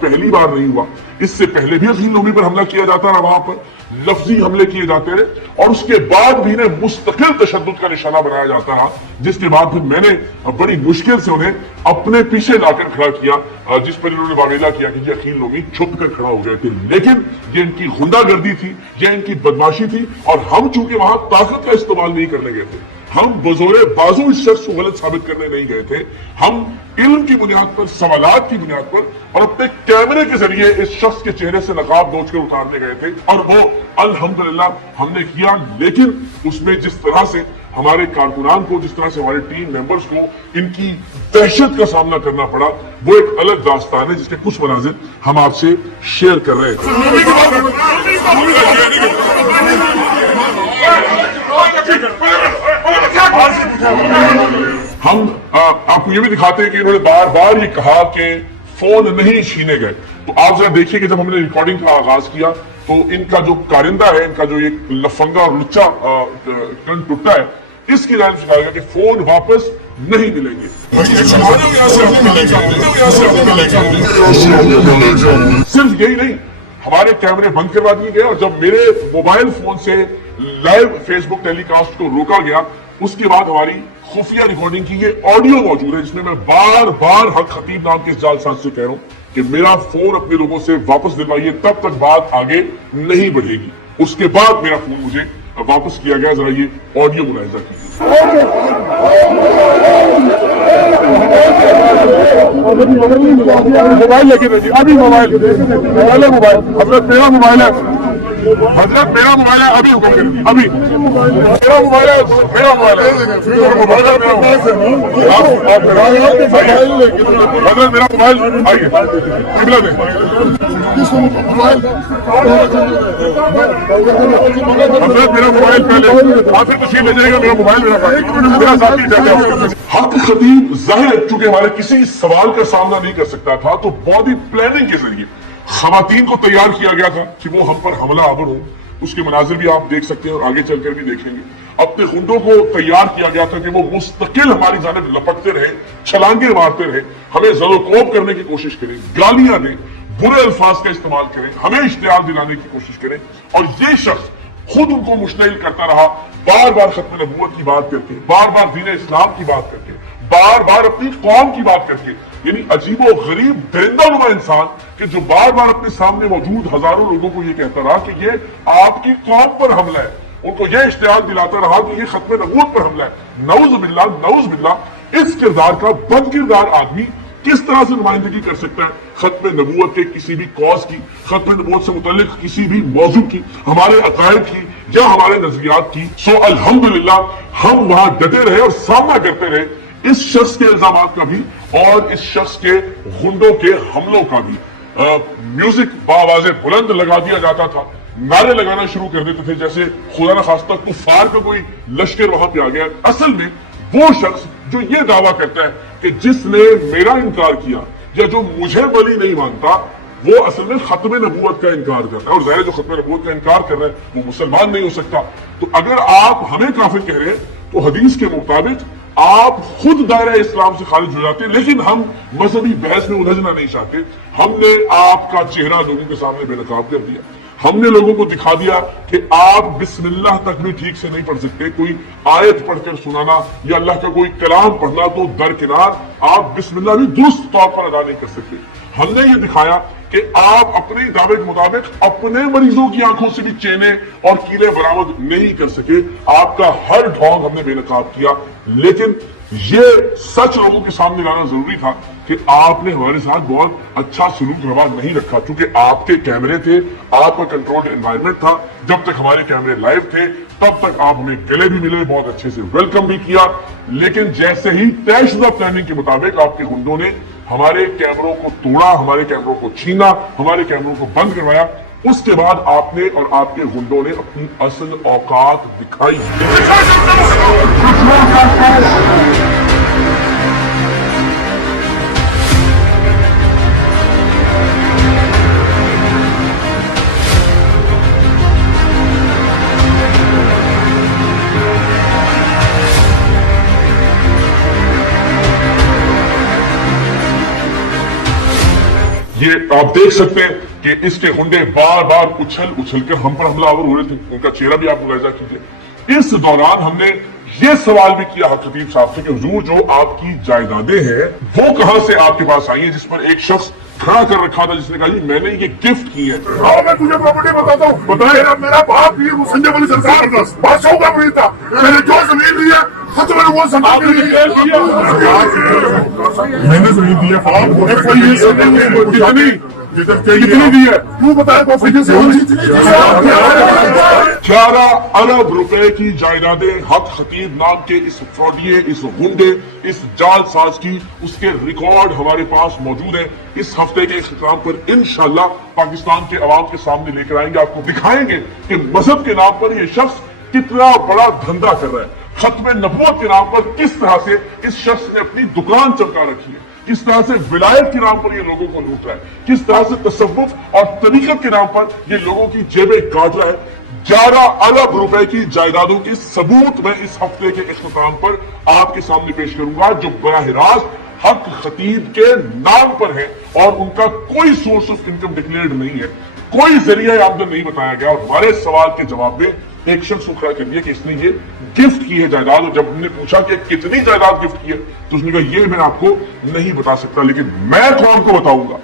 پہلی بار نہیں ہوا، اس سے پہلے بھی عقیل نومی پر حملہ کیا جاتا رہا، وہاں پر لفظی حملے کیے جاتے رہے، اور اس کے بعد بھی انہیں مستقل تشدد کا نشانہ بنایا جاتا رہا، جس کے بعد پھر میں نے بڑی مشکل سے انہیں اپنے پیچھے لا کر کھڑا کیا، جس پر انہوں نے واویلا کیا کہ یہ عقیل نومی چھپ کر کھڑا ہو گئے تھے، لیکن یہ ان کی غنڈہ گردی تھی، یہ ان کی بدماشی تھی، اور ہم چونکہ وہاں طاقت کا استعمال نہیں کرنے گئے تھے، ہم بزور بازو اس شخص کو غلط ثابت کرنے نہیں گئے تھے، ہم علم کی بنیاد پر، سوالات کی بنیاد پر اور اپنے کیمرے کے ذریعے اس شخص کے چہرے سے نقاب دوچ کر اتارنے گئے تھے، اور وہ الحمدللہ ہم نے کیا، لیکن اس میں جس طرح سے ہمارے کارکنان کو، جس طرح سے ہمارے ٹیم ممبرز کو ان کی دہشت کا سامنا کرنا پڑا، وہ ایک الگ داستان ہے جس کے کچھ مناظر ہم آپ سے شیئر کر رہے ہیں۔ ہم آپ کو یہ بھی دکھاتے ہیں کہ انہوں نے بار بار یہ کہا کہ فون نہیں چھینے گئے، تو آپ ذرا دیکھیے کہ جب ہم نے ریکارڈنگ کا آغاز کیا تو ان کا جو کارندہ ہے، ان کا جو ایک لفنگا اور لچا کن ٹوٹا ہے، اس کی جانب سے کہا گیا کہ فون واپس نہیں ملیں گے۔ صرف یہی نہیں، ہمارے کیمرے بند کروا دیے گئے، اور جب میرے موبائل فون سے لائیو فیس بک ٹیلی کاسٹ کو روکا گیا، اس کے بعد ہماری خفیہ ریکارڈنگ کی یہ آڈیو موجود ہے، جس میں بار بار حق خطیب نام کے اس جعل ساز سے کہہ رہا ہوں کہ میرا فون اپنے لوگوں سے واپس دلوائیے، تب تک بات آگے نہیں بڑھے گی۔ اس کے بعد میرا فون مجھے واپس کیا گیا، ذرا یہ آڈیو ملاحظہ کیجیے۔ موبائل لے کے دیجیے، ابھی موبائل حضرت میرا موبائل ہے، حضرت میرا موبائل ہے، ابھی حکم کریں، ابھی میرا موبائل ہے، میرا موبائل ہے، حضرت میرا موبائل، آئیے قبلہ دیں، حضرت میرا موبائل پہلے آپ سے تشریف لے جائے گا، میرا موبائل میرا ذاتی ڈیٹا۔ حق خطیب ظاہر چونکہ ہمارے کسی سوال کا سامنا نہیں کر سکتا تھا، تو باڈی پلاننگ کے ذریعے خواتین کو تیار کیا گیا تھا کہ وہ ہم پر حملہ آور ہو۔ اس کے مناظر بھی آپ دیکھ سکتے ہیں اور آگے چل کر بھی دیکھیں گے۔ اپنے خنڈوں کو تیار کیا گیا تھا کہ وہ مستقل ہماری جانب لپکتے رہے، چھلانگیں مارتے رہے، ہمیں زد و کوب کرنے کی کوشش کریں، گالیاں دیں، برے الفاظ کا استعمال کریں، ہمیں اشتعال دلانے کی کوشش کریں، اور یہ شخص خود ان کو مشتعل کرتا رہا، بار بار ختم نبوت کی بات کر کے، بار بار دین اسلام کی بات کر کے، بار بار اپنی قوم کی بات کر کے، یعنی عجیب و غریب درندہ نما انسان کہ جو بار بار اپنے سامنے موجود ہزاروں لوگوں کو یہ کہتا رہا کہ یہ آپ کی قوم پر حملہ ہے، ان کو یہ اشتعال دلاتا رہا کہ یہ ختم نبوت پر حملہ ہے۔ نعوذ باللہ، نعوذ باللہ، اس کردار کا بد کردار آدمی کس طرح سے نمائندگی کر سکتا ہے ختم نبوت کے کسی بھی کاز کی، ختم نبوت سے متعلق کسی بھی موضوع کی، ہمارے عقائد کی یا ہمارے نظریات کی؟ سو الحمدللہ ہم وہاں ڈٹے رہے اور سامنا کرتے رہے اس شخص کے الزامات کا بھی اور اس شخص کے غنڈوں کے حملوں کا بھی۔ میوزک بآواز بلند لگا دیا جاتا تھا، نعرے لگانا شروع کر دیتے تھے جیسے خدا نخواستہ کفار کا کوئی لشکر وہاں پہ آ گیا۔ اصل میں وہ شخص جو یہ دعویٰ کرتا ہے کہ جس نے میرا انکار کیا یا جو مجھے ولی نہیں مانتا، وہ اصل میں ختم نبوت کا انکار کر رہا ہے، اور ظاہر جو ختم نبوت کا انکار کر رہا ہے وہ مسلمان نہیں ہو سکتا۔ تو اگر آپ ہمیں کافر کہہ رہے ہیں تو حدیث کے مطابق آپ خود دائرہ اسلام سے خارج ہو جاتے ہیں، لیکن ہم مذہبی بحث میں الجھنا نہیں چاہتے۔ ہم نے آپ کا چہرہ لوگوں کے سامنے بے نقاب کر دیا، ہم نے لوگوں کو دکھا دیا کہ آپ بسم اللہ تک بھی ٹھیک سے نہیں پڑھ سکتے، کوئی آیت پڑھ کر سنانا یا اللہ کا کوئی کلام پڑھنا تو درکنار، آپ بسم اللہ بھی درست طور پر ادا نہیں کر سکتے۔ ہم نے یہ دکھایا کہ آپ اپنے دعوے کے مطابق اپنے مریضوں کی آنکھوں سے بھی چینے اور کیلے برآمد نہیں کر سکے، آپ کا ہر ڈھونگ ہم نے بے نقاب کیا۔ لیکن یہ سچ لوگوں کے سامنے لانا ضروری تھا کہ آپ نے ہمارے ساتھ بہت اچھا سلوک روا نہیں رکھا، چونکہ آپ کے کیمرے تھے، آپ کا کنٹرولڈ انوائرمنٹ تھا، جب تک ہمارے کیمرے لائیو تھے تب تک آپ ہمیں گلے بھی ملے، بہت اچھے سے ویلکم بھی کیا، لیکن جیسے ہی طے شدہ پلاننگ کے مطابق آپ کے گنڈوں نے ہمارے کیمروں کو توڑا، ہمارے کیمروں کو چھینا، ہمارے کیمروں کو بند کروایا، اس کے بعد آپ نے اور آپ کے گنڈوں نے اپنی اصل اوقات دکھائی۔ یہ آپ دیکھ سکتے ہیں کہ اس کے ہنڈے بار بار اچھل کر ہم پر حملہ آور ہو رہے تھے. ان کا چہرہ بھی آپ ملاحظہ کیجیے. اس دوران ہم نے یہ سوال بھی کیا حق خطیب صاحب سے کہ حضور جو آپ کی جائیدادیں ہیں وہ کہاں سے آپ کے پاس آئی ہیں, جس پر ایک شخص کھڑا کر رکھا تھا جس نے کہا جی میں نے یہ گفٹ کی ہے. میں تجھے پراپرٹی بتاتا ہوں. بتائیں. میرا باپ بھی سنجے والی سرکار بادشاہوں کا مرید تھا. میں نے جو زمین لی ہے خط میں وہ سرکار نے میں نے زمین دی ہے. کتنی دی ہے تو بتائے. 11 ارب روپے کی جائیدادیں حق خطیب نام کے اس فراڈیے, اس غنڈے, اس جال ساز کی, اس کے ریکارڈ ہمارے پاس موجود ہیں. اس ہفتے کے اختتام پر انشاءاللہ پاکستان کے عوام کے سامنے لے کر آئیں گے, آپ کو دکھائیں گے کہ مذہب کے نام پر یہ شخص کتنا بڑا دھندا کر رہا ہے. ختم نبوت کے نام پر کس طرح سے اس شخص نے اپنی دکان چمکا رکھی ہے, کس طرح سے ولایت کے نام پر یہ لوگوں کو لوٹ رہا ہے, کس طرح سے تصوف اور طریقت کے نام پر یہ لوگوں کی جیبیں کاٹ رہا ہے. 11 ارب روپے کی جائیدادوں کے ثبوت میں اس ہفتے کے اختتام پر آپ کے سامنے پیش کروں گا, جو براہ راست حق خطیب کے نام پر ہے اور ان کا کوئی سورس آف انکم ڈکلیئرڈ نہیں ہے, کوئی ذریعہ آمدن نہیں بتایا گیا. اور ہمارے سوال کے جواب میں ایک شخص کو کھڑا کر دیا کہ اس نے یہ گفٹ کی ہے جائیداد, اور جب ہم نے پوچھا کہ کتنی جائیداد گفٹ کی ہے تو اس نے کہا یہ میں آپ کو نہیں بتا سکتا, لیکن میں قوم کو بتاؤں گا,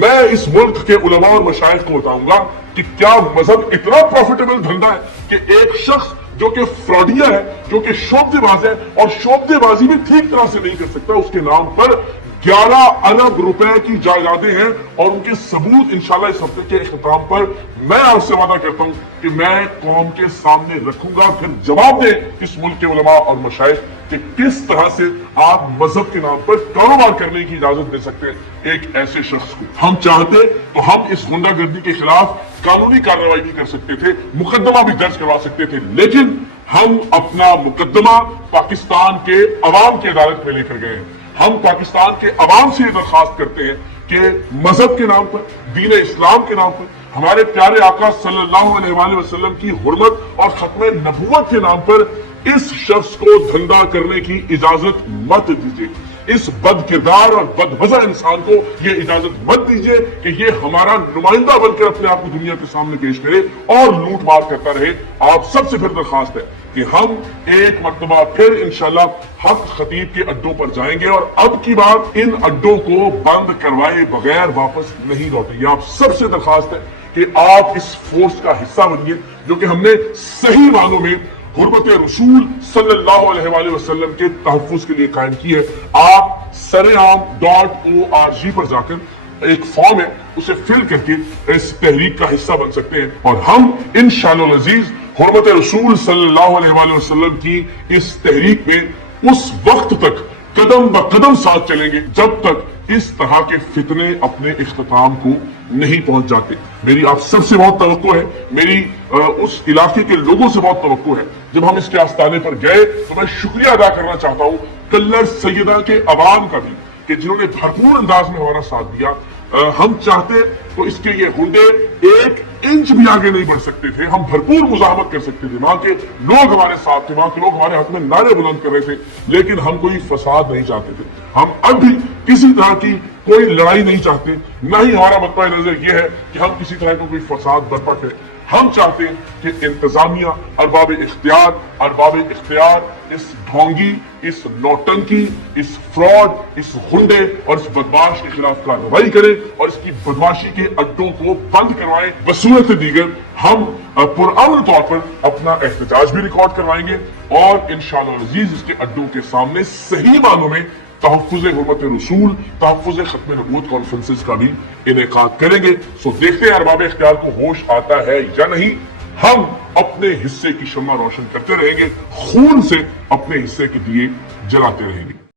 میں اس ملک کے علماء اور مشائخ کو بتاؤں گا کہ کیا مذہب اتنا پروفیٹیبل دھندا ہے کہ ایک شخص جو کہ فراڈیہ ہے, جو کہ شعبدے باز ہے اور شعبدے بازی بھی ٹھیک طرح سے نہیں کر سکتا, اس کے نام پر 11 ارب روپے کی جائیدادیں ہیں. اور ان کے ثبوت انشاءاللہ اس ہفتے کے اختتام پر میں آپ سے وعدہ کرتا ہوں کہ میں قوم کے سامنے رکھوں گا. پھر جواب دیں اس ملک کے علماء اور مشائخ کہ کس طرح سے آپ مذہب کے نام پر کاروبار کرنے کی اجازت دے سکتے ہیں ایک ایسے شخص کو. ہم چاہتے تو ہم اس غنڈہ گردی کے خلاف قانونی کارروائی بھی کر سکتے تھے, مقدمہ بھی درج کروا سکتے تھے, لیکن ہم اپنا مقدمہ پاکستان کے عوام کی عدالت میں لے کر گئے ہیں. ہم پاکستان کے عوام سے یہ درخواست کرتے ہیں کہ مذہب کے نام پر, دین اسلام کے نام پر, ہمارے پیارے آقا صلی اللہ علیہ وآلہ وسلم کی حرمت اور ختم نبوت کے نام پر اس شخص کو دھندا کرنے کی اجازت مت دیجیے. اس بد کردار اور بد وضع انسان کو یہ اجازت مت دیجیے کہ یہ ہمارا نمائندہ بن کر اپنے آپ کو دنیا کے سامنے پیش کرے اور لوٹ مار کرتا رہے. آپ سب سے پھر درخواست ہے کہ ہم ایک مرتبہ پھر انشاءاللہ حق خطیب کے اڈوں پر جائیں گے اور اب کی بات ان اڈوں کو بند کروائے بغیر واپس نہیں لوٹیں گے. آپ سب سے درخواست ہے کہ آپ اس فورس کا حصہ بنیے جو کہ ہم نے صحیح معنوں میں حرمت رسول صلی اللہ علیہ وآلہ وسلم کے تحفظ کے لیے قائم کی ہے. آپ saream.org پر جا کر ایک فارم ہے اسے فل کر کے اس تحریک کا حصہ بن سکتے ہیں, اور ہم انشاءاللہ العزیز حرمت رسول صلی اللہ علیہ وآلہ وسلم کی اس تحریک میں اس وقت تک قدم بقدم ساتھ چلیں گے جب تک اس طرح کے فتنے اپنے اختتام کو نہیں پہنچ جاتے. میری آپ سب سے بہت توقع ہے, میری اس علاقے کے لوگوں سے بہت توقع ہے. جب ہم اس کے آستانے پر گئے تو میں شکریہ ادا کرنا چاہتا ہوں کلر سیدہ کے عوام کا بھی کہ جنہوں نے بھرپور انداز میں ہمارا ساتھ دیا. ہم چاہتے تو اس کے یہ ہنڈے 1 انچ بھی آگے نہیں بڑھ سکتے تھے, ہم بھرپور مزاحمت کر سکتے تھے, وہاں کے لوگ ہمارے ساتھ تھے, وہاں کے لوگ ہمارے حق میں نعرے بلند کر رہے تھے, لیکن ہم کوئی فساد نہیں چاہتے تھے. ہم اب بھی کسی طرح کی کوئی لڑائی نہیں چاہتے, نہ ہی ہمارا مطمع نظر یہ ہے کہ ہم کسی طرح کا کوئی فساد برپا کریں. ہم چاہتے ہیں کہ انتظامیہ, ارباب اختیار اس ڈھونگی, اس نوٹنکی, اس فراڈ, اس غنڈے اور اس بدماش کے خلاف کارروائی کریں اور اس کی بدماشی کے اڈوں کو بند کروائیں. بصورت دیگر ہم پرامن طور پر اپنا احتجاج بھی ریکارڈ کروائیں گے اور انشاءاللہ العزیز اس کے اڈوں کے سامنے صحیح معنوں میں تحفظ حرمت رسول, تحفظ ختم نبوت کانفرنسز کا بھی انعقاد کریں گے. سو دیکھتے ہیں ارباب اختیار کو ہوش آتا ہے یا نہیں. ہم اپنے حصے کی شمع روشن کرتے رہیں گے, خون سے اپنے حصے کے دیے جلاتے رہیں گے.